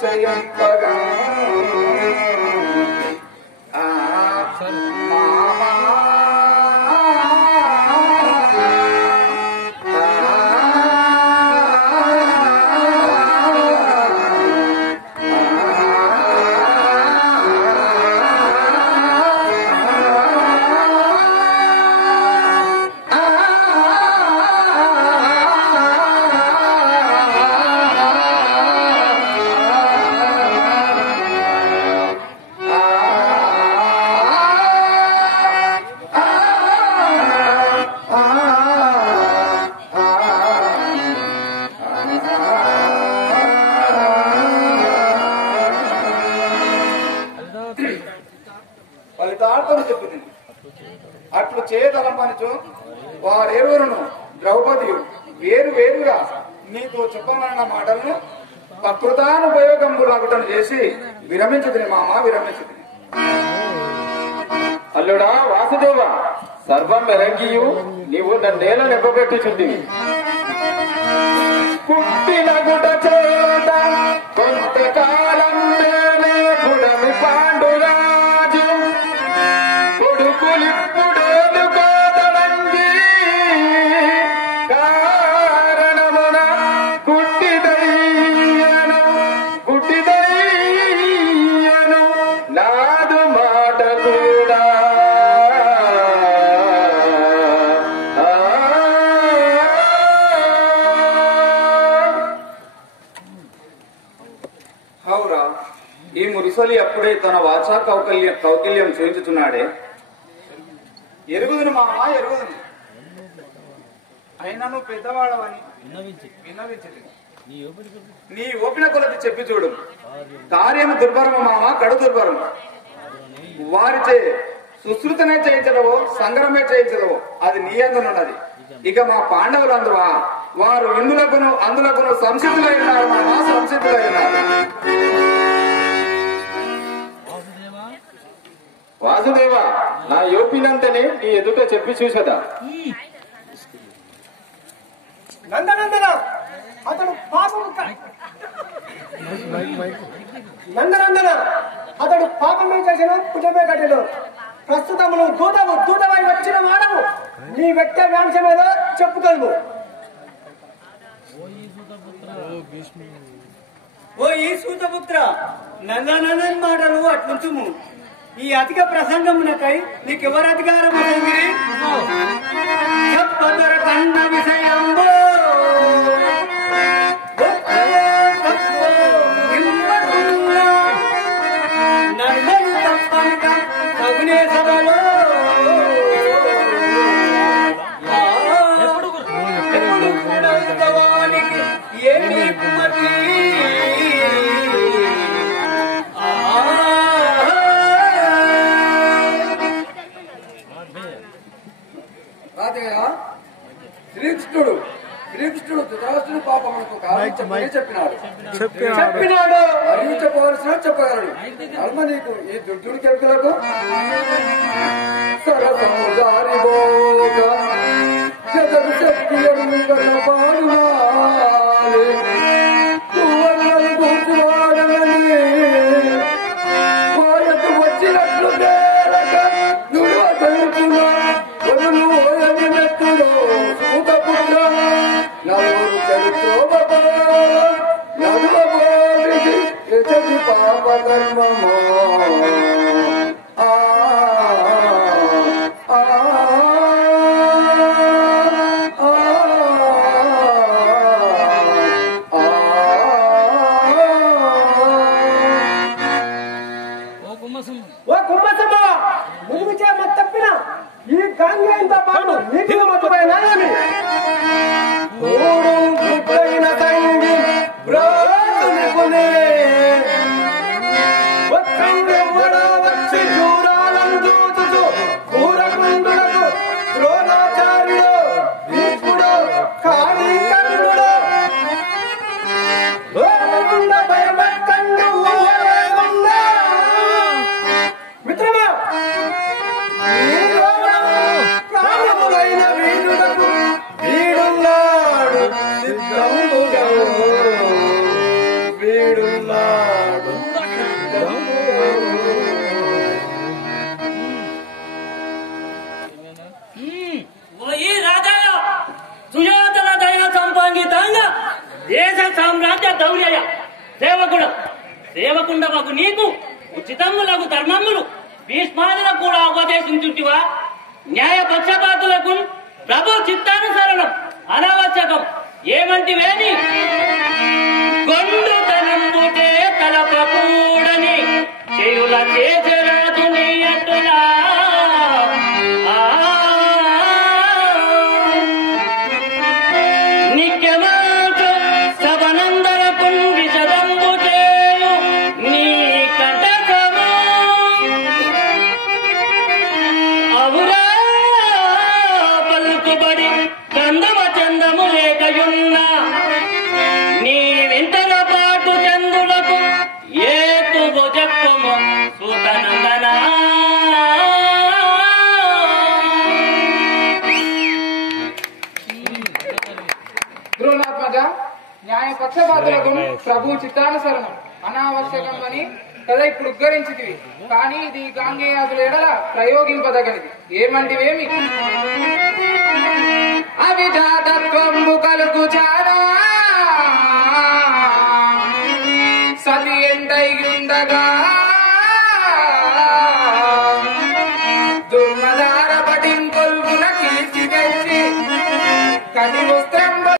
అతిశయంపగా అట్లు చేయదలంపనిచో వారెవరును ద్రౌపది వేరు వేరుగా నీతో చెప్పమన్న మాటలను ప్రకృతానుపయోగములాగుటను చేసి విరమించదని మామ విరమించదని. అల్లుడా వాసుదేవ, సర్వం మెరంగియు నీవు నన్నేల నెప్పబెట్టుచుంటివి. పుట్టిన గుట చేత కొంతకాలం గుడమి పాండురాజు కొడుకులిప్పుడేను కోతలంగి కారణమున గుడ్డిదయ్యను నాదు మాట కూడా హౌరా ఈ మురిసలి అప్పుడే తన వాచా కౌకల్యం చూపించుతున్నాడే. ఎరుగుదును మామ ఎరుగుదును, అయినా నువ్వు పెద్దవాడవని విన్నవించదు. నీ ఓపిన కొలది చెప్పి చూడు. కార్యము దుర్భరము మామ, కడు దుర్భరము. వారిచే సుశ్రుతనే చేయించడవో సంగ్రమే చేయించడవో అది నీ అందునున్నది. ఇక మా పాండవులందువా వారు ఇందులకును అందులకును సంసిద్ధులై ఉన్నారు మామ, సంసిద్ధులై ఉన్నారు. వాసుదేవ, నా యోపినంతనే నీ ఎదుట చెప్పి చూసదా. నందనందన అతడు పాపము నందనందన అతడు పాపమే చేసిన పుటమే కట్టెడు. ప్రస్తుతమును దూతమై వచ్చిన వాడము నీ వ్యక్తి వ్యాంశం ఏదో చెప్పుకోను. ఓ ఈ సూతపుత్ర, నందనందన్ మాటలు అట్లుంచుము. ఈ అధిక ప్రసంగమునకై నీకెవరు అధికారం చెప్పదర కన్న విషయంబో నన్నను తప్పక తగునే సభలో ఎప్పుడు కూడవానికి ఏమి కుమతి శ్రీకృష్ణుడు ధృతరాష్ట్రుని పాపమునకు కారణం చెప్పినాడు. మరియు చెప్పవలసిన చెప్పగలడు. కర్మ నీకు ఈ దుర్దుడి కెలుకలకు సరసముదారిబోక జగదు శక్తి వచ్చినట్లు పాపకర్మమో ఈ గాంగేయంతో పాటు నీకు మతమైన వచ్చి దూరాలందు కూరకుండులకు ద్రోణాచార్యుడు భీష్ముడు కాళీకర్ణుడు భయమక్కండు మిత్రమా ప్రాణములైన వీరులకు వీడున్నాడు సిద్ధంబుగా వీడున్నాడు. సేవకుండవకు నీకు ఉచితములకు ధర్మములు భీష్మాదులకు కూడా ఉపదేశించుంటివా? న్యాయ పక్షపాతులకు ప్రభు చిత్తానుసరణం అనావశ్యకం ఏమంటివేని? కొండుతనంబుటే తలపకూడని చేయుల చేసరాదు నీ అట్టునా నిత్యమాచు సవనందరకు విషదంబు చేయు నీ కటకము అవురా పలుకుబడి కందమ చందము లేకయున్నా నీ వింటల పాటు చందులకు ఏతువు చెప్పము సూతనందనా. ద్రోణాత్మజ, న్యాయ పక్షపాతులకు ప్రభు చిత్తానుసరణం అనావశ్యకం అని కదా ఇప్పుడు ఉగ్గరించితివి. కానీ ఇది గాంగేయాదుల ఎడల ప్రయోగింపదగనిది. ఏమంటివేమి? అవిజాతత్వంబు కలుగు చారా సతి ఎంటైయుండగా